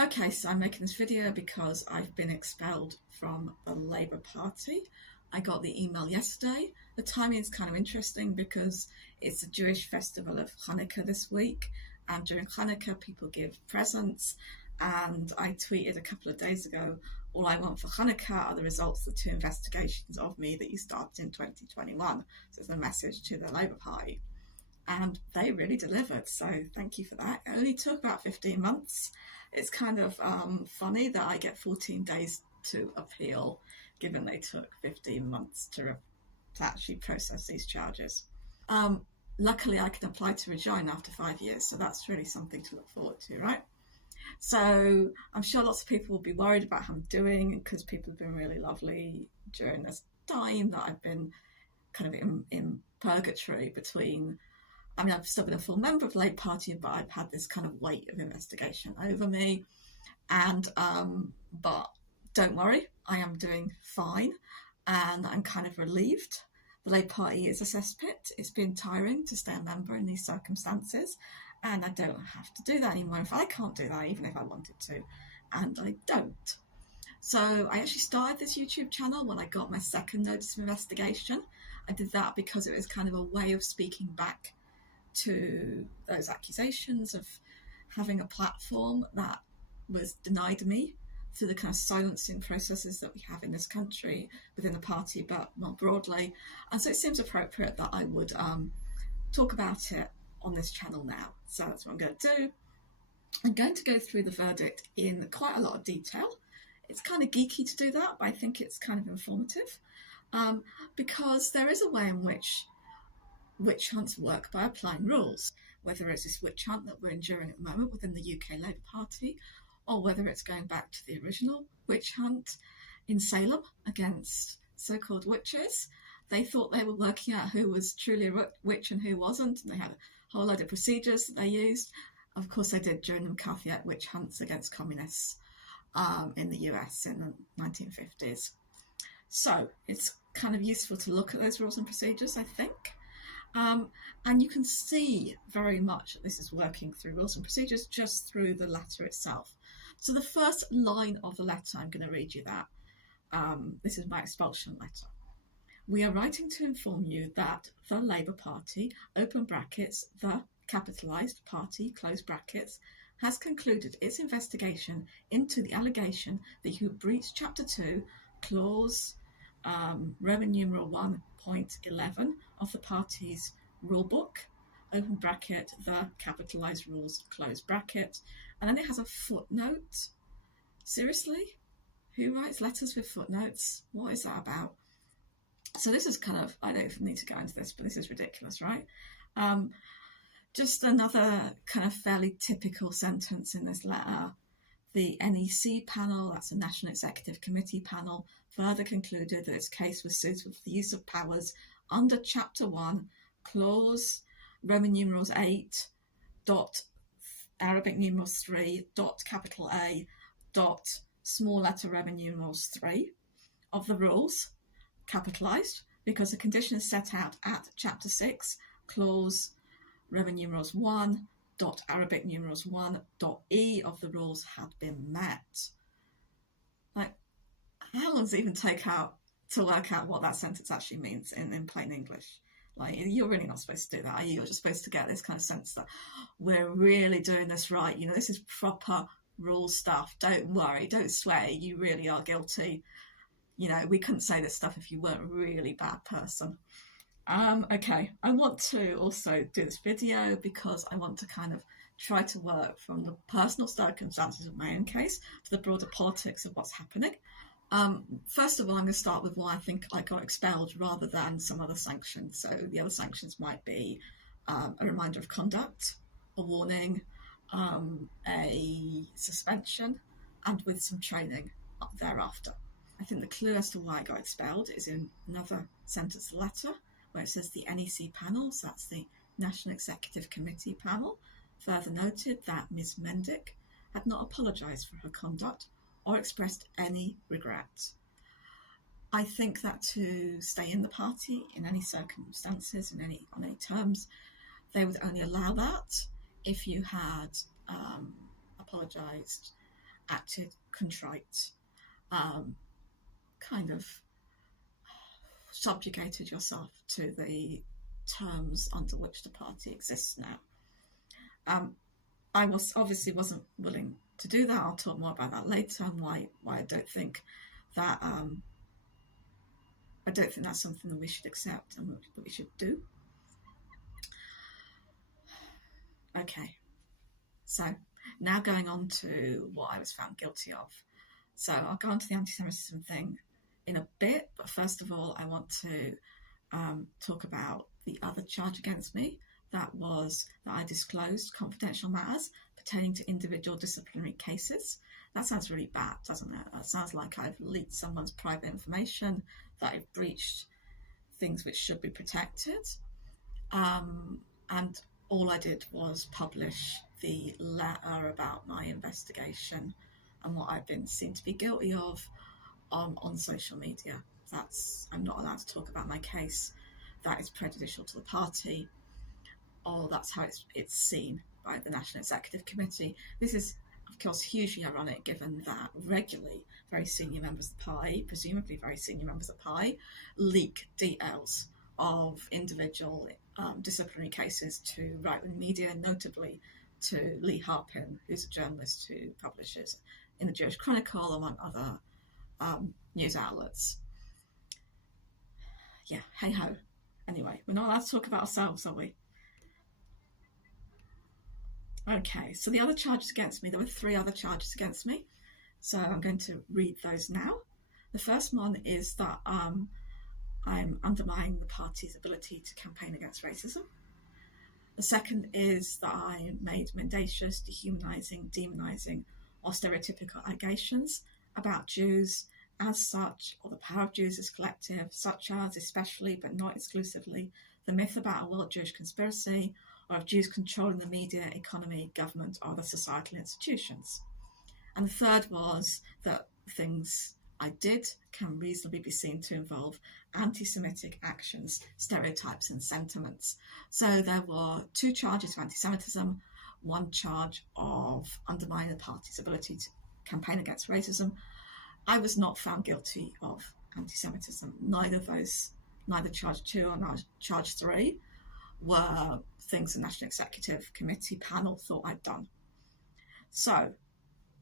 Okay, so I'm making this video because I've been expelled from the Labour Party. I got the email yesterday. The timing is kind of interesting because it's a Jewish festival of Hanukkah this week, and during Hanukkah people give presents, and I tweeted a couple of days ago, all I want for Hanukkah are the results of the two investigations of me that you started in 2021. So it's a message to the Labour Party. And they really delivered, so thank you for that. It only took about 15 months. It's kind of funny that I get 14 days to appeal, given they took 15 months to actually process these charges. Luckily, I can apply to rejoin after 5 years, so that's really something to look forward to, right? So I'm sure lots of people will be worried about how I'm doing because people have been really lovely during this time that I've been kind of in purgatory between. I mean, I've still been a full member of the Labour Party, but I've had this kind of weight of investigation over me. And but don't worry, I am doing fine, and I'm kind of relieved. The Labour Party is a cesspit. It's been tiring to stay a member in these circumstances, and I don't have to do that anymore. In fact, I can't do that even if I wanted to, and I don't. So I actually started this YouTube channel when I got my second notice of investigation. I did that because it was kind of a way of speaking back to those accusations of having a platform that was denied me through the kind of silencing processes that we have in this country within the party, but more broadly. And so it seems appropriate that I would talk about it on this channel now. So that's what I'm going to do. I'm going to go through the verdict in quite a lot of detail. It's kind of geeky to do that, but I think it's kind of informative because there is a way in which witch hunts work by applying rules, whether it's this witch hunt that we're enduring at the moment within the UK Labour Party, or whether it's going back to the original witch hunt in Salem against so-called witches. They thought they were working out who was truly a witch and who wasn't, and they had a whole load of procedures that they used. Of course they did during the McCarthyite witch hunts against communists in the US in the 1950s. So it's kind of useful to look at those rules and procedures, I think. And you can see very much that this is working through rules and procedures just through the letter itself. So the first line of the letter, I'm going to read you that. This is my expulsion letter. We are writing to inform you that the Labour Party, open brackets, the capitalised party, close brackets, has concluded its investigation into the allegation that you breached Chapter 2, Clause Roman numeral 1.11 of the party's rulebook, open bracket, the capitalised rules, close bracket, and then it has a footnote. Seriously? Who writes letters with footnotes? What is that about? So this is kind of, I don't need to go into this, but this is ridiculous, right? Just another kind of fairly typical sentence in this letter. The NEC panel, that's the National Executive Committee panel, further concluded that its case was suitable for the use of powers under Chapter 1, Clause Roman numerals 8, dot Arabic numerals 3, dot capital A, dot small letter Roman numerals 3 of the rules, capitalised, because the condition is set out at Chapter 6, Clause Roman numerals 1, dot Arabic numerals 1, dot E of the rules had been met. Like, how long does it even take out to work out what that sentence actually means in plain English? Like, you're really not supposed to do that, are you? You're just supposed to get this kind of sense that we're really doing this right. You know, this is proper rule stuff. Don't worry, don't swear. You really are guilty. You know, we couldn't say this stuff if you weren't a really bad person. Okay, I want to also do this video because I want to kind of try to work from the personal circumstances of my own case to the broader politics of what's happening. First of all, I'm going to start with why I think I got expelled rather than some other sanctions. So the other sanctions might be a reminder of conduct, a warning, a suspension, and with some training thereafter. I think the clue as to why I got expelled is in another sentence of the letter, where it says the NEC panel, so that's the National Executive Committee panel, further noted that Ms. Mendick had not apologised for her conduct or expressed any regret. I think that to stay in the party in any circumstances, on any terms, they would only allow that if you had apologised acted contrite, kind of subjugated yourself to the terms under which the party exists now. I wasn't willing to do that. I'll talk more about that later, and why I don't think that that's something that we should accept and that we should do. Okay, so now going on to what I was found guilty of. So I'll go on to the anti-Semitism thing in a bit, but first of all, I want to talk about the other charge against me. That was that I disclosed confidential matters pertaining to individual disciplinary cases. That sounds really bad, doesn't it? That sounds like I've leaked someone's private information, that I've breached things which should be protected. And all I did was publish the letter about my investigation and what I've been seen to be guilty of on social media. I'm not allowed to talk about my case. That is prejudicial to the party, or that's how it's seen by the National Executive Committee. This is, of course, hugely ironic, given that regularly very senior members of the party, presumably very senior members of the party, leak details of individual disciplinary cases to right-wing media, notably to Lee Harpin, who's a journalist who publishes in the Jewish Chronicle, among other news outlets. Yeah, hey-ho. Anyway, we're not allowed to talk about ourselves, are we? Okay, so the other charges against me, there were 3 other charges against me. So I'm going to read those now. The first one is that I'm undermining the party's ability to campaign against racism. The second is that I made mendacious, dehumanising, demonising, or stereotypical allegations about Jews as such, or the power of Jews as collective, such as, especially but not exclusively, the myth about a world Jewish conspiracy, or of Jews controlling the media, economy, government, or other societal institutions. And the third was that things I did can reasonably be seen to involve anti-Semitic actions, stereotypes and sentiments. So there were 2 charges of anti-Semitism, 1 charge of undermining the party's ability to campaign against racism. I was not found guilty of anti-Semitism. Neither charge 2 or charge 3 were things the National Executive Committee panel thought I'd done. So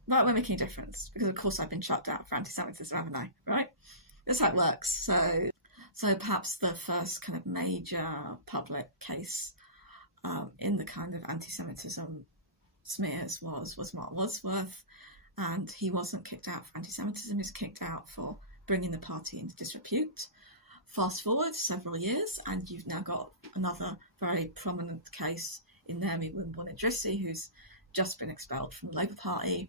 that won't make any difference, because of course I've been shut down for anti-Semitism, haven't I? Right? That's how it works. So perhaps the first kind of major public case in the kind of anti-Semitism smears was Mark Wadsworth, and he wasn't kicked out for anti-Semitism. He was kicked out for bringing the party into disrepute. Fast forward several years, and you've now got another very prominent case in Naomi Wimborne-Idrissi, who's just been expelled from the Labour Party.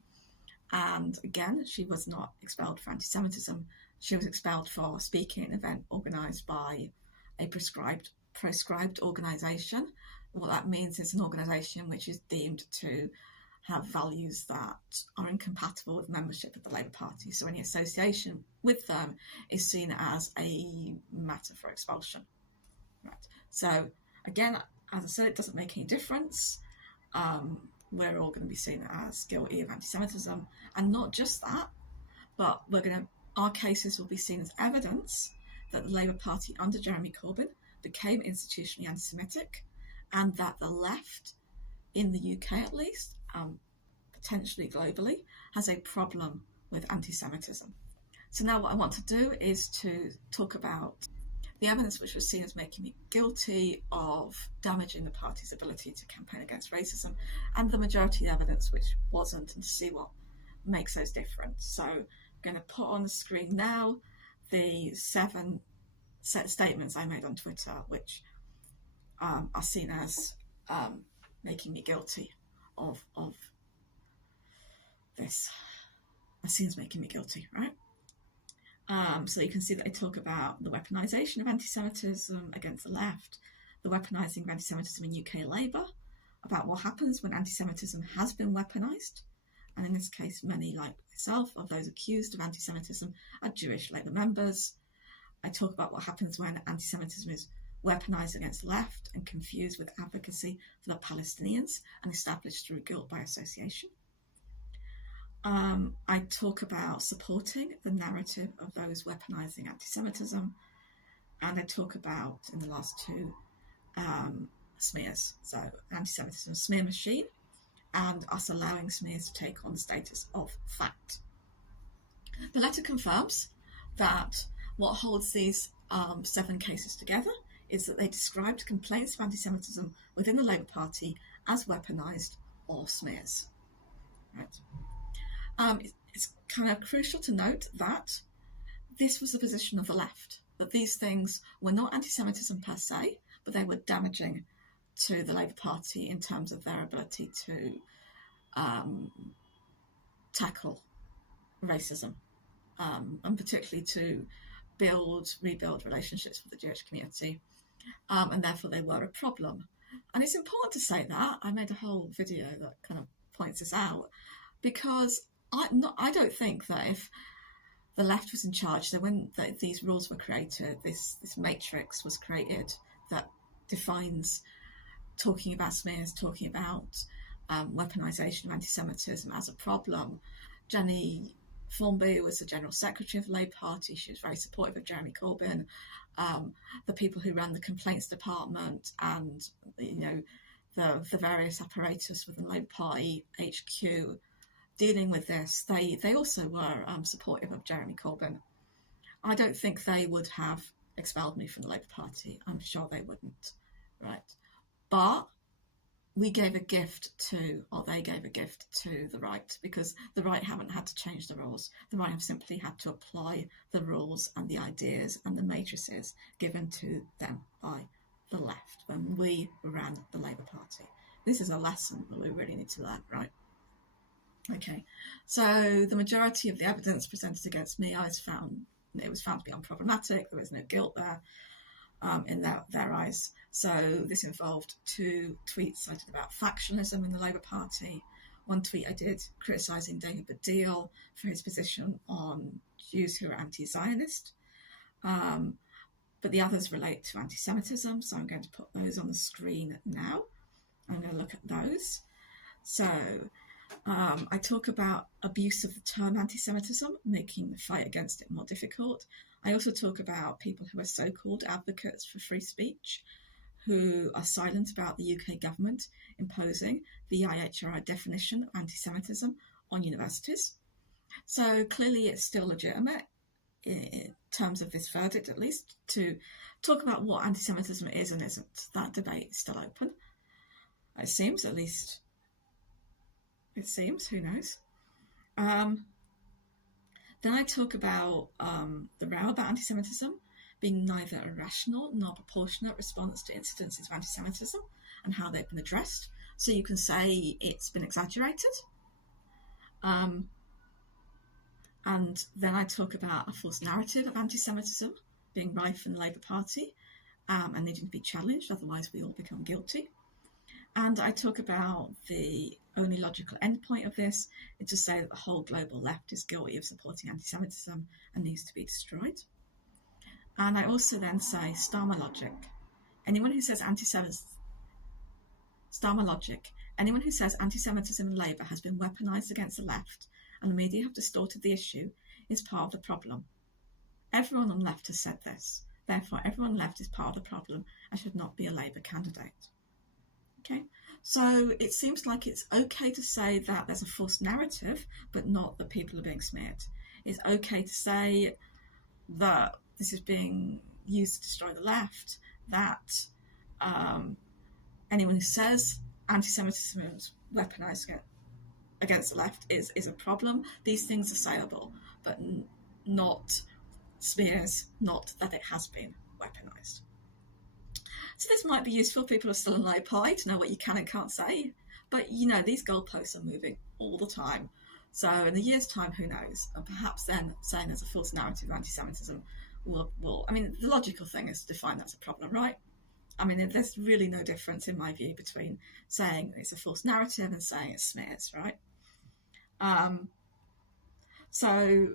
And again, she was not expelled for anti-Semitism. She was expelled for speaking at an event organised by a prescribed organisation. What that means is an organisation which is deemed to have values that are incompatible with membership of the Labour Party. So any association with them is seen as a matter for expulsion. Right. So again, as I said, it doesn't make any difference. We're all going to be seen as guilty of anti-Semitism, and not just that, but our cases will be seen as evidence that the Labour Party under Jeremy Corbyn became institutionally anti-Semitic, and that the left, in the UK at least, potentially globally, has a problem with anti-Semitism. So now what I want to do is to talk about the evidence which was seen as making me guilty of damaging the party's ability to campaign against racism, and the majority of the evidence which wasn't, and to see what makes those different. So I'm going to put on the screen now the 7 statements I made on Twitter, which are seen as making me guilty of this. Are seen as making me guilty, right? So you can see that I talk about the weaponisation of anti-Semitism against the left, the weaponising of anti-Semitism in UK Labour, about what happens when anti-Semitism has been weaponised, and in this case, many, like myself, of those accused of anti-Semitism are Jewish Labour members. I talk about what happens when anti-Semitism is weaponised against the left and confused with advocacy for the Palestinians and established through guilt by association. I talk about supporting the narrative of those weaponising anti-Semitism, and I talk about, in the last two, smears. So anti-Semitism smear machine, and us allowing smears to take on the status of fact. The letter confirms that what holds these 7 cases together is that they described complaints of anti-Semitism within the Labour Party as weaponised or smears. Right. It's kind of crucial to note that this was the position of the left, that these things were not anti-Semitism per se, but they were damaging to the Labour Party in terms of their ability to tackle racism, and particularly to rebuild relationships with the Jewish community, and therefore they were a problem. And it's important to say that. I made a whole video that kind of points this out, because I don't think that if the left was in charge, that when these rules were created, this matrix was created that defines talking about smears, talking about weaponisation of anti-Semitism as a problem. Jenny Formby was the General Secretary of the Labour Party. She was very supportive of Jeremy Corbyn. The people who ran the complaints department and the various apparatus within the Labour Party HQ dealing with this, they also were supportive of Jeremy Corbyn. I don't think they would have expelled me from the Labour Party. I'm sure they wouldn't, right? But we gave a gift to, or they gave a gift to the right, because the right haven't had to change the rules. The right have simply had to apply the rules and the ideas and the matrices given to them by the left when we ran the Labour Party. This is a lesson that we really need to learn, right? Okay, so the majority of the evidence presented against me, it was found to be unproblematic. There was no guilt there in their eyes. So this involved 2 tweets I did about factionalism in the Labour Party. One tweet I did criticising David Baddiel for his position on Jews who are anti-Zionist. But the others relate to anti-Semitism, so I'm going to put those on the screen now. I'm going to look at those. So I talk about abuse of the term anti-Semitism, making the fight against it more difficult. I also talk about people who are so-called advocates for free speech, who are silent about the UK government imposing the IHRI definition of anti-Semitism on universities. So clearly it's still legitimate, in terms of this verdict at least, to talk about what anti-Semitism is and isn't. That debate is still open. It seems, at least. It seems, who knows. Then I talk about the row about anti-Semitism being neither a rational nor proportionate response to incidences of anti-Semitism and how they've been addressed. So you can say it's been exaggerated. And then I talk about a false narrative of anti-Semitism being rife in the Labour Party and needing to be challenged, otherwise we all become guilty. And I talk about the only logical endpoint of this is to say that the whole global left is guilty of supporting anti-Semitism and needs to be destroyed. And I also then say Starmer logic. Anyone who says anti-Semitism in Labour has been weaponised against the left and the media have distorted the issue is part of the problem. Everyone on the left has said this. Therefore, everyone on the left is part of the problem and should not be a Labour candidate. Okay, so it seems like it's okay to say that there's a false narrative, but not that people are being smeared. It's okay to say that this is being used to destroy the left, that anyone who says anti-Semitism is weaponised against the left is a problem. These things are sayable, but not smears, not that it has been weaponised. So this might be useful if people are still in Labour Party to know what you can and can't say. But, these goalposts are moving all the time. So in a year's time, who knows? And perhaps then saying there's a false narrative of anti-Semitism will the logical thing is to define that's a problem, right? There's really no difference, in my view, between saying it's a false narrative and saying it's smears, right? So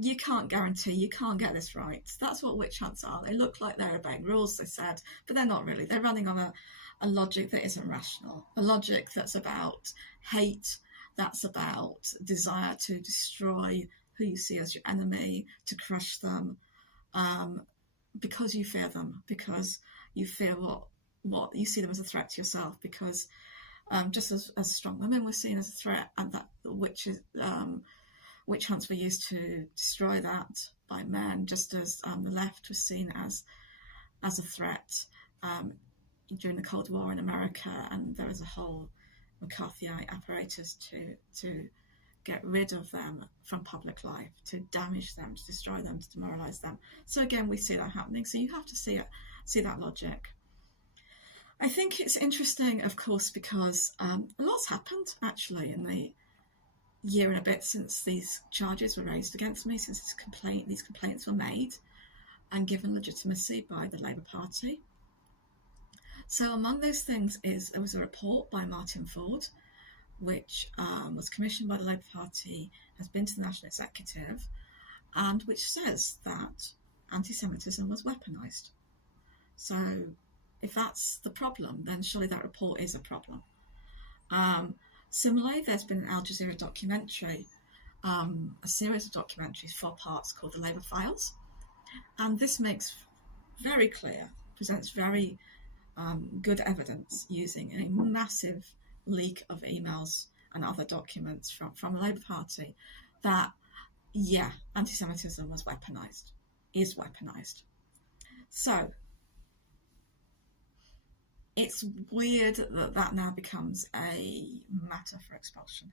you can't guarantee, you can't get this right. That's what witch hunts are. They look like they're obeying rules, they said, but they're not really. They're running on a logic that isn't rational, a logic that's about hate That's about desire to destroy who you see as your enemy, to crush them, um, because you fear them, because you fear what you see them as a threat to yourself, because just as strong women were seen as a threat, and that witch hunts were used to destroy that by men, just as the left was seen as a threat during the Cold War in America, and there was a whole McCarthyite apparatus to get rid of them from public life, to damage them, to destroy them, to demoralise them. So again, we see that happening. So you have to see that logic. I think it's interesting, of course, because a lot's happened actually in the year and a bit since these charges were raised against me, since these complaints were made and given legitimacy by the Labour Party. So among those things there was a report by Martin Ford, which was commissioned by the Labour Party, has been to the National Executive, and which says that anti-Semitism was weaponised. So if that's the problem, then surely that report is a problem. Similarly, there's been an Al Jazeera documentary, a series of documentaries, 4 parts, called The Labour Files, and this makes very clear, presents very good evidence using a massive leak of emails and other documents from the Labour Party that, yeah, anti-Semitism was weaponised, is weaponised. So it's weird that now becomes a matter for expulsion.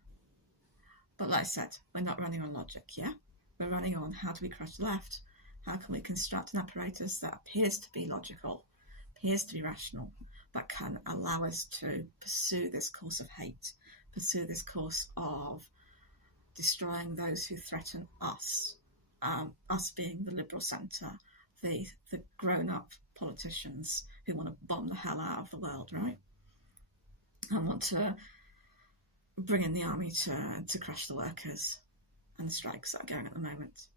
But like I said, we're not running on logic, yeah? We're running on how do we crush the left? How can we construct an apparatus that appears to be logical, appears to be rational, but can allow us to pursue this course of hate, pursue this course of destroying those who threaten us, us being the liberal centre, the grown-up politicians who want to bomb the hell out of the world, right? And want to bring in the army to crush the workers and the strikes that are going at the moment.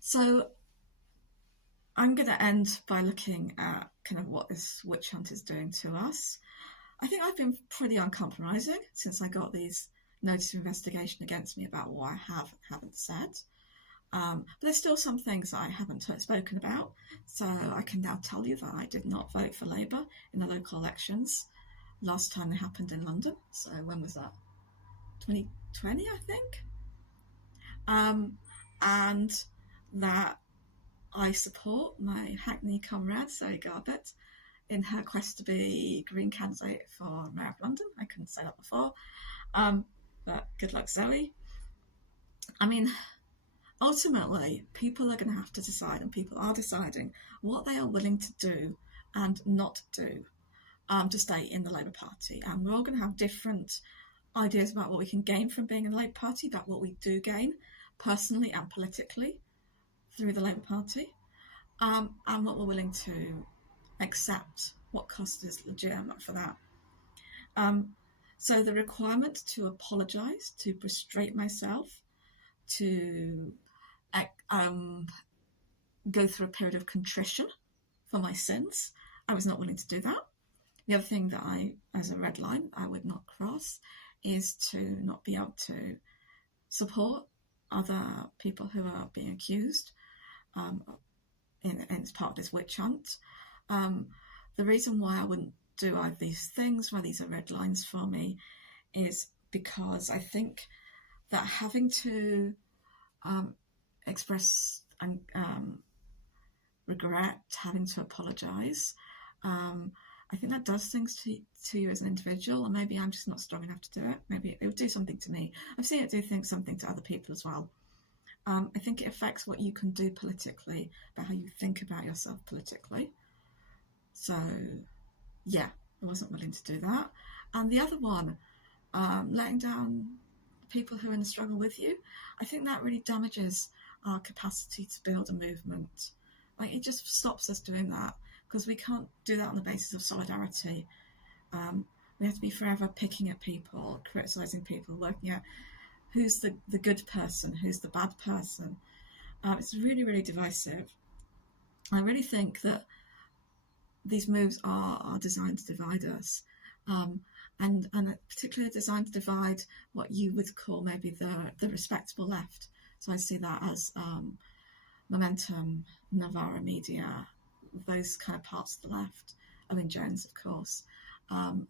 So I'm going to end by looking at kind of what this witch hunt is doing to us. I think I've been pretty uncompromising since I got these notice of investigation against me about what I haven't said. But there's still some things that I haven't spoken about. So I can now tell you that I did not vote for Labour in the local elections. Last time they happened in London. So when was that? 2020, I think. And that I support my Hackney comrade, Zoe Garbett, in her quest to be Green candidate for Mayor of London. I couldn't say that before. But good luck, Zoe. I mean, ultimately, people are going to have to decide, and people are deciding, what they are willing to do and not do to stay in the Labour Party. And we're all going to have different ideas about what we can gain from being in the Labour Party, about what we do gain personally and politically through the Labour Party, and what we're willing to accept, what cost is legitimate for that. So the requirement to apologise, to prostrate myself, to go through a period of contrition for my sins, I was not willing to do that. The other thing that I, as a red line, I would not cross is to not be able to support other people who are being accused in as part of this witch hunt. The reason why I wouldn't do either of these things, why these are red lines for me, is because I think that having to express regret, having to apologise, I think that does things to you as an individual, and maybe I'm just not strong enough to do it. Maybe it would do something to me. I've seen it do something to other people as well. I think it affects what you can do politically, about how you think about yourself politically. So, yeah, I wasn't willing to do that. And the other one, letting down people who are in the struggle with you, I think that really damages our capacity to build a movement. Like, it just stops us doing that, because we can't do that on the basis of solidarity. We have to be forever picking at people, criticising people, working out who's the good person, who's the bad person. It's really, really divisive. I really think that these moves are designed to divide us. and particularly designed to divide what you would call maybe the respectable left. So I see that as Momentum, Novara Media, those kind of parts of the left. Owen Jones, of course. And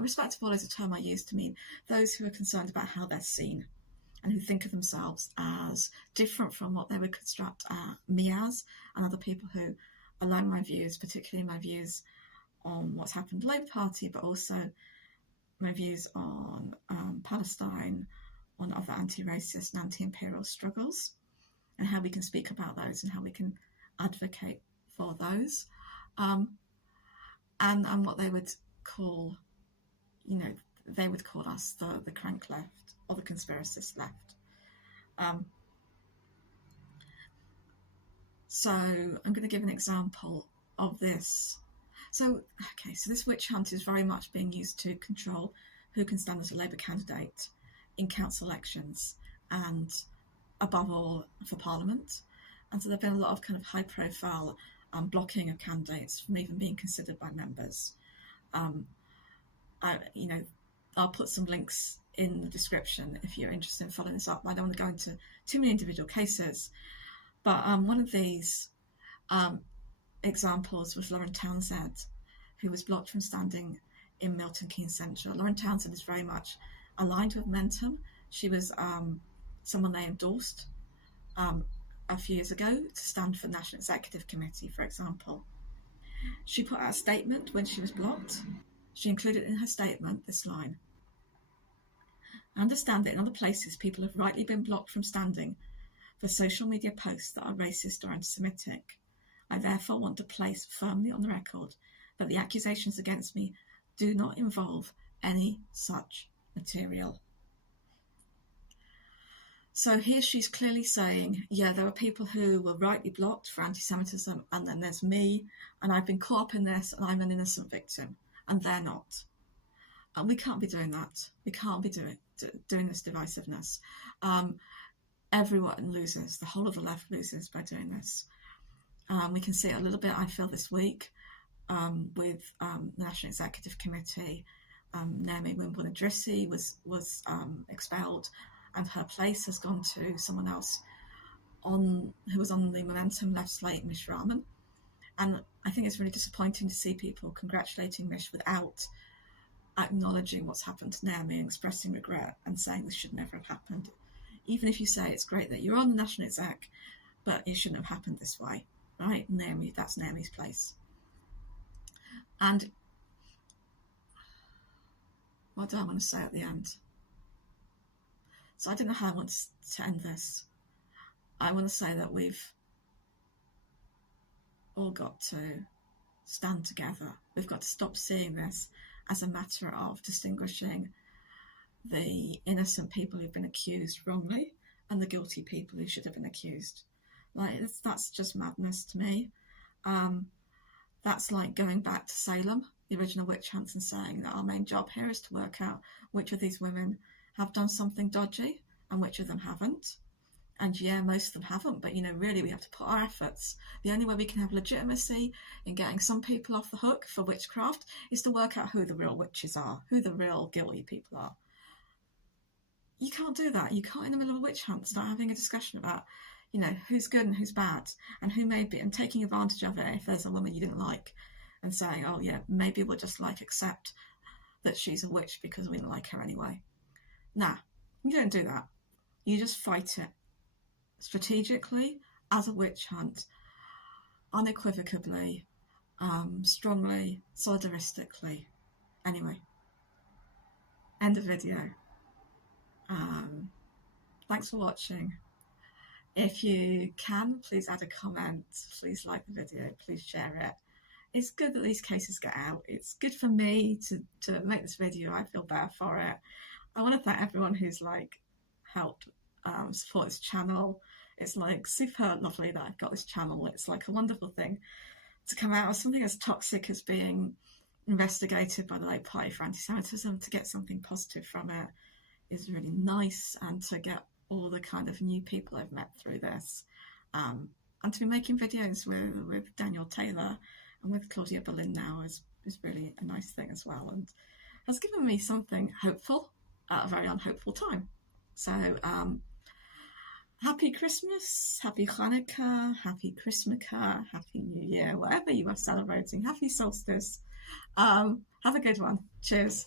respectable is a term I use to mean those who are concerned about how they're seen and who think of themselves as different from what they would construct me as, and other people who align my views, particularly my views on what's happened to the Labour Party, but also my views on Palestine, on other anti-racist and anti-imperial struggles, and how we can speak about those and how we can advocate for those, and what they would call, they would call us the crank left or the conspiracist left. So I'm going to give an example of this. So this witch hunt is very much being used to control who can stand as a Labour candidate in council elections and, above all, for Parliament. And so there have been a lot of kind of high-profile blocking of candidates from even being considered by members. I'll put some links in the description if you're interested in following this up. I don't want to go into too many individual cases, but one of these examples was Lauren Townsend, who was blocked from standing in Milton Keynes Central. Lauren Townsend is very much aligned with Momentum. She was someone they endorsed a few years ago to stand for the National Executive Committee, for example. She put out a statement when she was blocked. She included in her statement this line: "I understand that in other places people have rightly been blocked from standing for social media posts that are racist or anti-Semitic. I therefore want to place firmly on the record that the accusations against me do not involve any such material." So here she's clearly saying, yeah, there are people who were rightly blocked for anti-Semitism, and then there's me, and I've been caught up in this, and I'm an innocent victim, and they're not. And we can't be doing that. We can't be doing this divisiveness. Everyone loses. The whole of the left loses by doing this. We can see it a little bit, I feel, this week with the National Executive Committee. Naomi Wimborne-Idrissi was expelled, and her place has gone to someone else who was on the Momentum left slate, Mish Rahman. And I think it's really disappointing to see people congratulating Mish without acknowledging what's happened to Naomi and expressing regret and saying this should never have happened. Even if you say it's great that you're on the National Exec, but it shouldn't have happened this way, right? Naomi, that's Naomi's place. And what do I want to say at the end? So I don't know how I want to end this. I want to say that we've all got to stand together. We've got to stop seeing this as a matter of distinguishing the innocent people who've been accused wrongly and the guilty people who should have been accused. That's just madness to me. That's like going back to Salem, the original witch hunts, and saying that our main job here is to work out which of these women have done something dodgy and which of them haven't. And yeah, most of them haven't, but really we have to put our efforts. The only way we can have legitimacy in getting some people off the hook for witchcraft is to work out who the real witches are, who the real guilty people are. You can't do that. You can't, in the middle of a witch hunt, start having a discussion about, who's good and who's bad, and who may be, and taking advantage of it if there's a woman you didn't like, and saying, oh yeah, maybe we'll just accept that she's a witch because we don't like her anyway. Nah, you don't do that. You just fight it strategically as a witch hunt, unequivocally, strongly, solidaristically. Anyway, end of video. Thanks for watching. If you can, please add a comment, please like the video, please share it. It's good that these cases get out. It's good for me to make this video. I feel better for it. I want to thank everyone who's helped support this channel. It's super lovely that I've got this channel. It's a wonderful thing to come out of something as toxic as being investigated by the Labour Party for anti-Semitism, to get something positive from it is really nice, and to get all the kind of new people I've met through this, and to be making videos with Daniel Taylor and with Claudia Berlin now is really a nice thing as well. And has given me something hopeful at a very unhopeful time. So, happy Christmas, happy Hanukkah, happy Christmaka, happy New Year, whatever you are celebrating, happy solstice. Have a good one. Cheers.